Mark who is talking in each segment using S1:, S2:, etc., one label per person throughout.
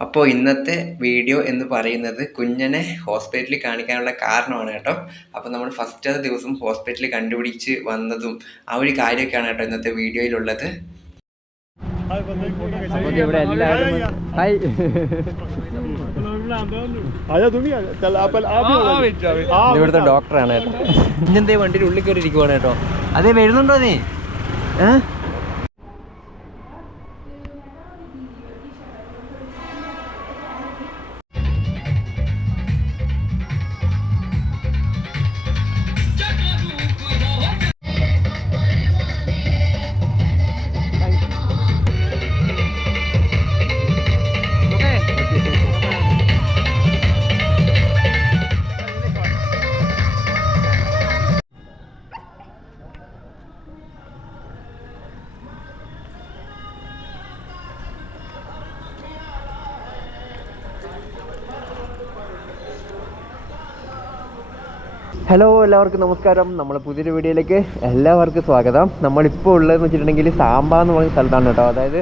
S1: അപ്പോൾ ഇന്നത്തെ വീഡിയോ എന്ന് പറയുന്നത് കുഞ്ഞനെ ഹോസ്പിറ്റലിൽ കാണിക്കാനുള്ള കാരണമാണ് കേട്ടോ. അപ്പോൾ നമ്മൾ ഫസ്റ്റ് ദിവസം ഹോസ്പിറ്റലിൽ കണ്ടുപിടിച്ച് വന്നതും ആ ഒരു കാര്യമൊക്കെയാണ് കേട്ടോ ഇന്നത്തെ വീഡിയോയിലുള്ളത്.
S2: ഇവിടുത്തെ ഡോക്ടറാണ് കേട്ടോ. ഇന്നെന്തേ വണ്ടിയുടെ ഉള്ളിൽ കയറിയിരിക്കുവാണ് കേട്ടോ. അതേ വരുന്നുണ്ടോ നീ? ഏഹ് ഹലോ എല്ലാവർക്കും നമസ്കാരം. നമ്മളെ പുതിയൊരു വീഡിയോയിലേക്ക് എല്ലാവർക്കും സ്വാഗതം. നമ്മളിപ്പോൾ ഉള്ളതെന്ന് വെച്ചിട്ടുണ്ടെങ്കിൽ സാമ്പ എന്ന് പറയുന്ന സ്ഥലത്താണ് കേട്ടോ. അതായത്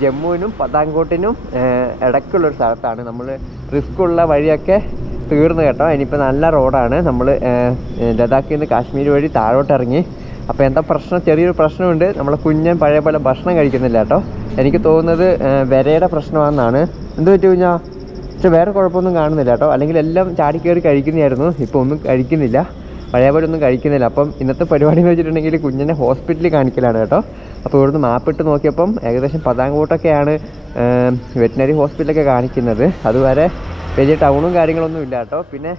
S2: ജമ്മുവിനും പത്താൻകോട്ടിനും ഏഹ്, ഇടയ്ക്കുള്ളൊരു സ്ഥലത്താണ്. നമ്മൾ റിസ്ക് ഉള്ള വഴിയൊക്കെ തീർന്നു കേട്ടോ. ഇനിയിപ്പോൾ നല്ല റോഡാണ്. നമ്മൾ ലഡാക്കിൽ നിന്ന് കാശ്മീർ വഴി താഴോട്ട് ഇറങ്ങി. അപ്പോൾ എന്താ പ്രശ്നം? ചെറിയൊരു പ്രശ്നമുണ്ട്. നമ്മളെ കുഞ്ഞൻ പഴയ പോലെ ഭക്ഷണം കഴിക്കുന്നില്ല കേട്ടോ. എനിക്ക് തോന്നുന്നത് വരയുടെ പ്രശ്നമാണെന്നാണ്. എന്ത് പറ്റി കുഞ്ഞാ? പക്ഷെ വേറെ കുഴപ്പമൊന്നും കാണുന്നില്ല കേട്ടോ. അല്ലെങ്കിൽ എല്ലാം ചാടി കയറി കഴിക്കുന്നതായിരുന്നു. ഇപ്പോൾ ഒന്നും കഴിക്കുന്നില്ല. പഴയപോലെ ഒന്നും കഴിക്കുന്നില്ല. അപ്പം ഇന്നത്തെ പരിപാടി എന്ന് വെച്ചിട്ടുണ്ടെങ്കിൽ കുഞ്ഞിനെ ഹോസ്പിറ്റലിൽ കാണിക്കലാണ് കേട്ടോ. അപ്പോൾ ഇവിടുന്ന് മാപ്പിട്ട് നോക്കിയപ്പം ഏകദേശം പതാങ്കോട്ടൊക്കെയാണ് വെറ്റിനറി ഹോസ്പിറ്റലൊക്കെ കാണിക്കുന്നത്. അതുവരെ വലിയ ടൗണും കാര്യങ്ങളൊന്നും ഇല്ല കേട്ടോ. പിന്നെ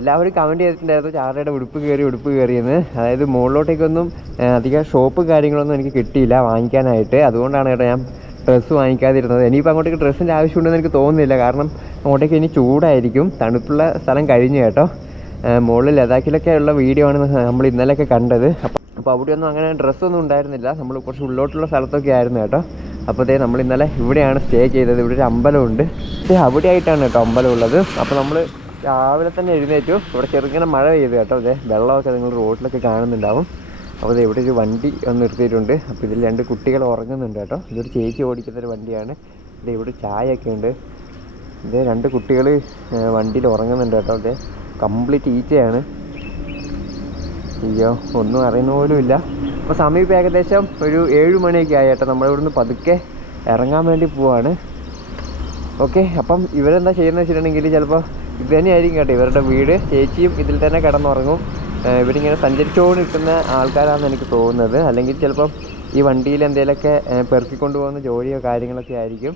S2: എല്ലാവരും കമന്റ് ചെയ്തിട്ടുണ്ടായിരുന്നു ചാറയുടെ ഉടുപ്പ് കയറി ഉടുപ്പ് കയറിയെന്ന്. അതായത് മുകളിലോട്ടേക്കൊന്നും അധികം ഷോപ്പ് കാര്യങ്ങളൊന്നും എനിക്ക് കിട്ടിയില്ല വാങ്ങിക്കാനായിട്ട്. അതുകൊണ്ടാണ് കേട്ടോ ഞാൻ ഡ്രസ്സ് വാങ്ങിക്കാതിരുന്നത്. ഇനിയിപ്പോൾ അങ്ങോട്ടേക്ക് ഡ്രസ്സിന്റെ ആവശ്യമുണ്ടെന്ന് എനിക്ക് തോന്നുന്നില്ല. കാരണം അങ്ങോട്ടേക്ക് ഇനി ചൂടായിരിക്കും. തണുപ്പുള്ള സ്ഥലം കഴിഞ്ഞു കേട്ടോ. മുകളിൽ ലഡാക്കിലൊക്കെ ഉള്ള വീഡിയോ ആണ് നമ്മൾ ഇന്നലെയൊക്കെ കണ്ടത്. അപ്പോൾ അപ്പോൾ അവിടെയൊന്നും അങ്ങനെ ഡ്രസ്സൊന്നും ഉണ്ടായിരുന്നില്ല. നമ്മൾ കുറച്ച് ഉള്ളോട്ടുള്ള സ്ഥലത്തൊക്കെ ആയിരുന്നു കേട്ടോ. അപ്പോൾ നമ്മൾ ഇന്നലെ ഇവിടെയാണ് സ്റ്റേ ചെയ്തത്. ഇവിടെ ഒരു അമ്പലമുണ്ട്. അവിടെ ആയിട്ടാണ് കേട്ടോ അമ്പലം ഉള്ളത് അപ്പോൾ നമ്മൾ രാവിലെ തന്നെ എഴുന്നേറ്റു. ഇവിടെ ചെറുങ്ങനെ മഴ പെയ്തു കേട്ടോ. അതെ വെള്ളമൊക്കെ നിങ്ങൾ റോഡിലൊക്കെ കാണുന്നുണ്ടാവും. അപ്പോൾ ഇവിടെ ഒരു വണ്ടി ഒന്ന് നിർത്തിയിട്ടുണ്ട്. അപ്പോൾ ഇതിൽ രണ്ട് കുട്ടികൾ ഉറങ്ങുന്നുണ്ട് കേട്ടോ. ഇതൊരു ചേച്ചി ഓടിക്കുന്ന ഒരു വണ്ടിയാണ്. ഇത് ഇവിടെ ചായയൊക്കെ ഉണ്ട്. ഇത് രണ്ട് കുട്ടികൾ വണ്ടിയിൽ ഉറങ്ങുന്നുണ്ട് കേട്ടോ. ഇത് കംപ്ലീറ്റ് ഈച്ചയാണ് അയ്യോ ഒന്നും അറിയുന്ന പോലും ഇല്ല. അപ്പോൾ സമയം ഏകദേശം ഒരു ഏഴ് മണിയൊക്കെ ആയിട്ടോ കേട്ടോ. നമ്മളിവിടുന്ന് പതുക്കെ ഇറങ്ങാൻ വേണ്ടി പോവാണ്. ഓക്കെ അപ്പം ഇവരെന്താ ചെയ്യുന്നത് വെച്ചിട്ടുണ്ടെങ്കിൽ ചിലപ്പോൾ ഇത് തന്നെയായിരിക്കും കേട്ടോ ഇവരുടെ വീട്. ചേച്ചിയും ഇതിൽ തന്നെ കിടന്നുറങ്ങും. ഇവരിങ്ങനെ സഞ്ചരിച്ചുകൊണ്ട് നിൽക്കുന്ന ആൾക്കാരാണെന്ന് എനിക്ക് തോന്നുന്നത്. അല്ലെങ്കിൽ ചിലപ്പം ഈ വണ്ടിയിൽ എന്തെങ്കിലുമൊക്കെ പെറുക്കിക്കൊണ്ട് പോകുന്ന ജോലിയോ കാര്യങ്ങളൊക്കെ ആയിരിക്കും.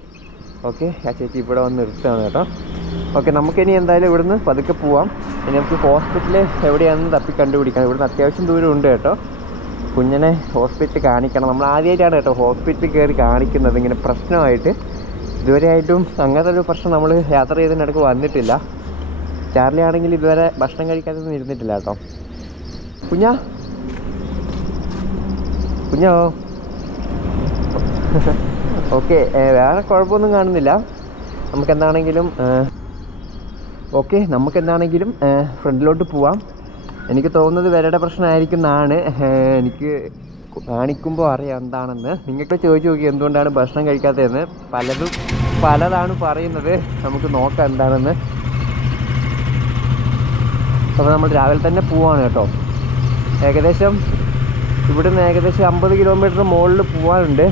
S2: ഓക്കെ ആ ചേച്ചി ഇവിടെ വന്ന് നിർത്തുകയാണ് കേട്ടോ. ഓക്കെ നമുക്കിനി എന്തായാലും ഇവിടുന്ന് പതുക്കെ പോവാം. ഇനി നമുക്ക് ഹോസ്പിറ്റൽ എവിടെയാണെന്ന് തപ്പി കണ്ടുപിടിക്കാം. ഇവിടുന്ന് അത്യാവശ്യം ദൂരം ഉണ്ട് കേട്ടോ. കുഞ്ഞിനെ ഹോസ്പിറ്റലിൽ കാണിക്കണം. നമ്മൾ ആദ്യമായിട്ടാണ് കേട്ടോ ഹോസ്പിറ്റലിൽ കയറി കാണിക്കുന്നത്. ഇങ്ങനെ പ്രശ്നമായിട്ട്. ഇതുവരെയായിട്ടും അങ്ങനത്തെ ഒരു പ്രശ്നം നമ്മൾ യാത്ര ചെയ്തതിനിടയ്ക്ക് വന്നിട്ടില്ല. ചാർലി ആണെങ്കിൽ ഇതുവരെ ഭക്ഷണം കഴിക്കാതെ ഇരുന്നിട്ടില്ല കേട്ടോ. കുഞ്ഞാ കുഞ്ഞോ ഓക്കെ വേറെ കുഴപ്പമൊന്നും കാണുന്നില്ല. നമുക്ക് എന്താണെങ്കിലും ഓക്കെ നമുക്ക് എന്താണെങ്കിലും ഫ്രണ്ടിലോട്ട് പോവാം. എനിക്ക് തോന്നുന്നത് വരയുടെ പ്രശ്നമായിരിക്കും എന്നാണ് എനിക്ക് കാണിക്കുമ്പോൾ അറിയാം എന്താണെന്ന്. നിങ്ങൾക്ക് ചോദിച്ചു നോക്കി എന്തുകൊണ്ടാണ് ഭക്ഷണം കഴിക്കാത്തതെന്ന്. പലതും പലതാണ് പറയുന്നത്. നമുക്ക് നോക്കാം എന്താണെന്ന്. അപ്പോൾ നമ്മൾ രാവിലെ തന്നെ പോവാണ് കേട്ടോ. ഏകദേശം ഇവിടുന്ന് ഏകദേശം അമ്പത് കിലോമീറ്റർ മുകളിൽ പോകാനുണ്ട്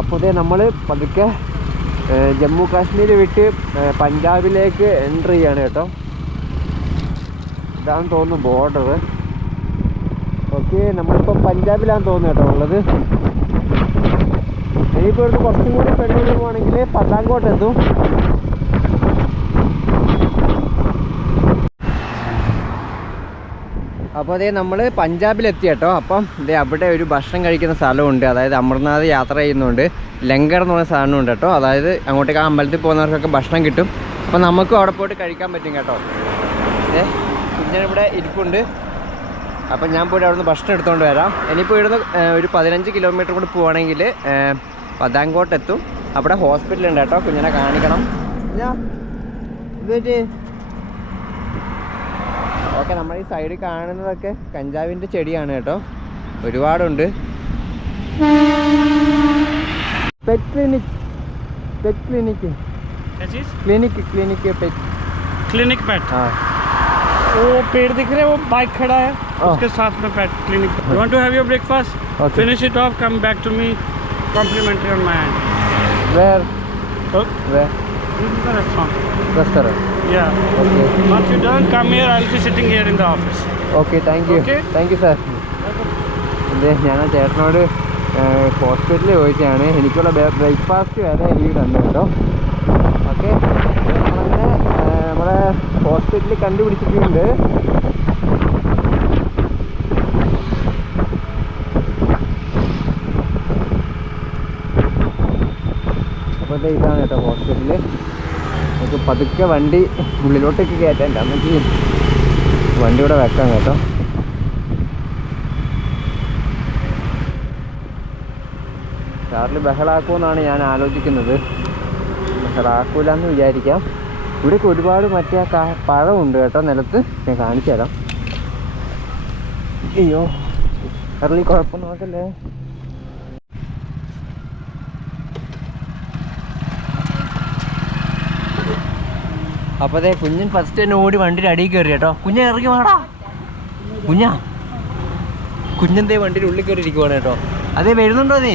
S2: അപ്പോൾ ഇതേ നമ്മൾ പതുക്കെ ജമ്മു കാശ്മീർ വിട്ട് പഞ്ചാബിലേക്ക് എന്റർ ചെയ്യാണ് കേട്ടോ. ഇതാണ് തോന്നുന്നു ബോർഡർ ഓക്കെ നമ്മളിപ്പോൾ പഞ്ചാബിലാണ് തോന്നുന്നു കേട്ടോ ഉള്ളത്. ഇനിയിപ്പോൾ ഇവിടുന്ന് കുറച്ചും കൂടി പെണ്ണൂര് പോവാണെങ്കിൽ പത്താംകോട്ട് എത്തും അപ്പോൾ അതേ നമ്മൾ പഞ്ചാബിലെത്തി കേട്ടോ. അപ്പം ഇതേ അവിടെ ഒരു ഭക്ഷണം കഴിക്കുന്ന സ്ഥലമുണ്ട്. അതായത് അമർനാഥ് യാത്ര ചെയ്യുന്നുണ്ട്. ലങ്കർ എന്ന് പറയുന്ന സാധനമുണ്ട് കേട്ടോ. അതായത് അങ്ങോട്ടേക്ക് ആ അമ്പലത്തിൽ പോകുന്നവർക്കൊക്കെ ഭക്ഷണം കിട്ടും. അപ്പോൾ നമുക്കും അവിടെ പോയിട്ട് കഴിക്കാൻ പറ്റും കേട്ടോ. ഏ കുഞ്ഞനിവിടെ ഇരിപ്പുണ്ട്. അപ്പം ഞാൻ പോയിട്ട് അവിടുന്ന് ഭക്ഷണം എടുത്തുകൊണ്ട് വരാം. ഇനിയിപ്പോൾ ഇവിടുന്ന് ഒരു പതിനഞ്ച് കിലോമീറ്റർ കൂടി പോവുകയാണെങ്കിൽ പതാങ്കോട്ടെത്തും. അവിടെ ഹോസ്പിറ്റലുണ്ട് കേട്ടോ. കുഞ്ഞിനെ കാണിക്കണം. ഞാൻ ഓക്കെ നമ്മൾ ഈ സൈഡിൽ കാണുന്നതൊക്കെ കഞ്ചാവിൻ്റെ ചെടിയാണ് കേട്ടോ ഒരുപാടുണ്ട് പെറ്റ് ക്ലിനിക് പെറ്റ് ക്ലിനിക്
S3: क्या चीज
S2: clinic clinic pet
S3: clinic pet
S2: ആ
S3: वो पेड़ दिख रहे हैं वो बाइक खड़ा है
S2: Oh.
S3: उसके साथ में pet clinic you want to have your breakfast
S2: Okay.
S3: Finish it off come back to me complimentary on my hand
S2: where
S3: oh
S2: where
S3: this is the restaurant.
S2: Restaurant
S3: yeah.
S2: Okay
S3: once you're done come here. I'll be sitting here in the office.
S2: Okay thank you
S3: Okay.
S2: You sir അതെ ഞാൻ ചേട്ടനോട് ഹോസ്പിറ്റലിൽ ചോദിച്ചതാണ് എനിക്കുള്ള breakfast വരെ എനിക്ക് തന്നു കേട്ടോ. ഓക്കെ? ആ, നമ്മളെ ഹോസ്പിറ്റലിൽ കണ്ടുപിടിച്ചിട്ടുണ്ട്. അപ്പോൾ ഇതാണ് കേട്ടോ ഹോസ്പിറ്റൽ. നമുക്ക് പതുക്കെ വണ്ടി ഉള്ളിലോട്ടേക്ക് കയറ്റാൻ നമുക്ക് വണ്ടി ഇവിടെ വെക്കാം കേട്ടോ. കാറിൽ ബഹളാക്കുമെന്നാണ് ഞാൻ ആലോചിക്കുന്നത്. ബഹളാക്കൂല എന്ന് വിചാരിക്കാം. ഇവിടേക്ക് ഒരുപാട് മറ്റേ ആ പഴമുണ്ട് കേട്ടോ നിലത്ത്. ഞാൻ കാണിച്ചു തരാം അയ്യോ കാറിൽ കുഴപ്പം നോക്കല്ലേ? അപ്പോൾ അതെ കുഞ്ഞൻ ഫസ്റ്റ് തന്നെ ഓടി വണ്ടിയുടെ അടിയിൽ കയറി കേട്ടോ. കുഞ്ഞ ഇറങ്ങി വാടാ കുഞ്ഞാ. കുഞ്ഞന്റെ വണ്ടിയുടെ ഉള്ളിൽ കയറി ഇരിക്കുവാണ് കേട്ടോ. അതേ വരുന്നുണ്ടോ നീ?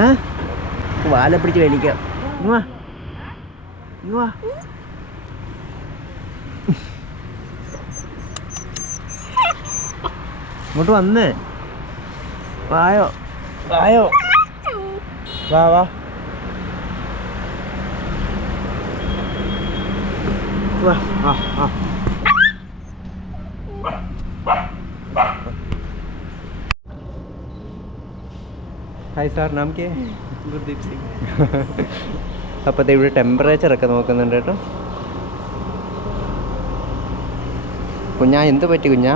S2: ഏ? വാല പിടിച്ച് വേണിക്കാം. ഇങ്ങോട്ട് വന്ന്. വായോ. വായോ. വാ വാ വാ വാ വാ ഹായ് സാർ നാം കെ?
S3: ഗുർദീപ് സിംഗ്.
S2: അപ്പോൾ ഇവിടെ ടെമ്പറേച്ചർ ഒക്കെ നോക്കുന്നുണ്ട് കേട്ടോ. കുഞ്ഞാ എന്ത് പറ്റി കുഞ്ഞാ?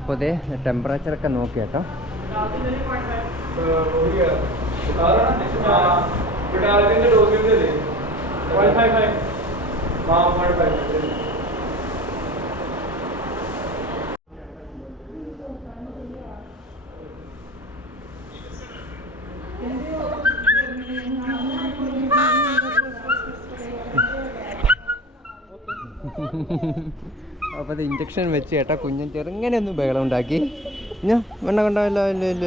S2: അപ്പോൾ ദേ ടെമ്പറേച്ചറൊക്കെ നോക്കി കേട്ടോ. അപ്പോൾ അത് ഇഞ്ചക്ഷൻ വെച്ച് ചേട്ടാ കുഞ്ഞൻ ചെറുങ്ങനെ ഒന്ന് ബഹളം ഉണ്ടാക്കി. ഞാൻ വെണ്ണ കണ്ടാവില്ല ഇല്ല ഇല്ല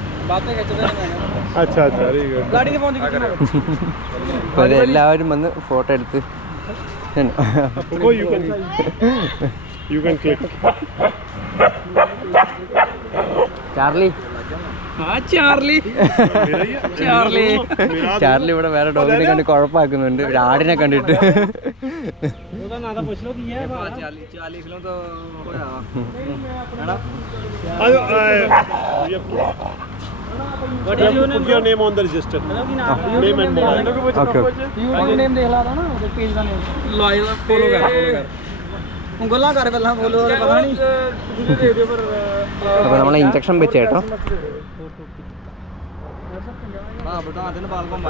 S2: അതെ എല്ലാവരും വന്ന് ഫോട്ടോ എടുത്ത് ചാർലി.
S3: ചാർലി.
S4: ചാർലി.
S2: ചാർലി ഇവിടെ വേറെ ഡോഗിനെ കണ്ട് കുഴപ്പാക്കുന്നുണ്ട്. ഒരു ആടിനെ കണ്ടിട്ട്.
S4: അത് What is your name? Put your name on the register. Name and mobile.
S2: Okay. You
S3: name देख ला था ना उधर पेज का name. लाइला फॉलो कर फॉलो कर. ഉങ്കൊല്ലാ കറിവല്ല പോലും
S2: അപ്പോൾ നമ്മൾ ഇഞ്ചക്ഷൻ വെച്ച കേട്ടോ
S4: ആ ബട്ടോ അതിന് പാൽക്കം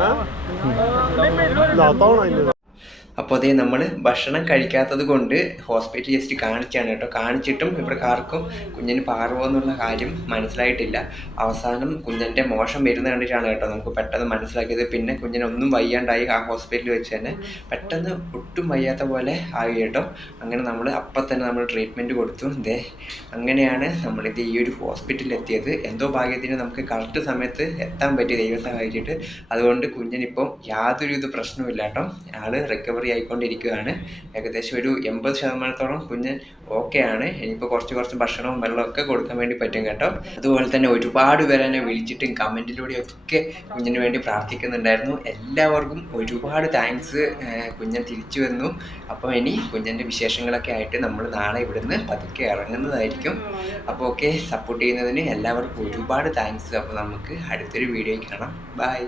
S2: അപ്പോൾ അതേ നമ്മൾ ഭക്ഷണം കഴിക്കാത്തത് കൊണ്ട് ഹോസ്പിറ്റൽ ജസ്റ്റ് കാണിച്ചാണ് കേട്ടോ. കാണിച്ചിട്ടും ഇവിടെ ആർക്കും കുഞ്ഞിന് പാർവോ എന്നുള്ള കാര്യം മനസ്സിലായിട്ടില്ല. അവസാനം കുഞ്ഞിന്റെ മോശം വരുന്ന കണ്ടിട്ടാണ് കേട്ടോ നമുക്ക് പെട്ടെന്ന് മനസ്സിലാക്കിയത്. പിന്നെ കുഞ്ഞിനൊന്നും വയ്യാണ്ടായി ആ ഹോസ്പിറ്റലിൽ വെച്ച് തന്നെ പെട്ടെന്ന് ഒട്ടും വയ്യാത്ത പോലെ ആയി കേട്ടോ. അങ്ങനെ നമ്മൾ അപ്പം തന്നെ നമ്മൾ ട്രീറ്റ്മെന്റ് കൊടുത്തു. ദേ അങ്ങനെയാണ് നമ്മളിത് ഈ ഒരു ഹോസ്പിറ്റലിൽ എത്തിയത്. എന്തോ ഭാഗ്യത്തിന് നമുക്ക് കറക്റ്റ് സമയത്ത് എത്താൻ പറ്റി. ദൈവം സഹായിച്ചിട്ട്. അതുകൊണ്ട് കുഞ്ഞിനിപ്പം യാതൊരുവിധ പ്രശ്നവുമില്ല കേട്ടോ. ആൾ റിക്കവറി ആയിക്കൊണ്ടിരിക്കുകയാണ്. ഏകദേശം ഒരു എൺപത് ശതമാനത്തോളം കുഞ്ഞ് ഓക്കെ ആണ് ഇനിയിപ്പോൾ കുറച്ച് കുറച്ച് ഭക്ഷണവും വെള്ളവും ഒക്കെ കൊടുക്കാൻ വേണ്ടി പറ്റും കേട്ടോ. അതുപോലെ തന്നെ ഒരുപാട് പേര് എന്നെ വിളിച്ചിട്ടും കമന്റിലൂടെയൊക്കെ കുഞ്ഞിന് വേണ്ടി പ്രാർത്ഥിക്കുന്നുണ്ടായിരുന്നു. എല്ലാവർക്കും ഒരുപാട് താങ്ക്സ് കുഞ്ഞൻ തിരിച്ചു വന്നു. അപ്പോൾ ഇനി കുഞ്ഞിന്റെ വിശേഷങ്ങളൊക്കെ ആയിട്ട് നമ്മൾ നാളെ ഇവിടുന്ന് പതുക്കെ ഇറങ്ങുന്നതായിരിക്കും. അപ്പോൾ ഓക്കെ സപ്പോർട്ട് ചെയ്യുന്നതിന് എല്ലാവർക്കും ഒരുപാട് താങ്ക്സ് അപ്പോൾ നമുക്ക് അടുത്തൊരു വീഡിയോയിൽ കാണാം. ബൈ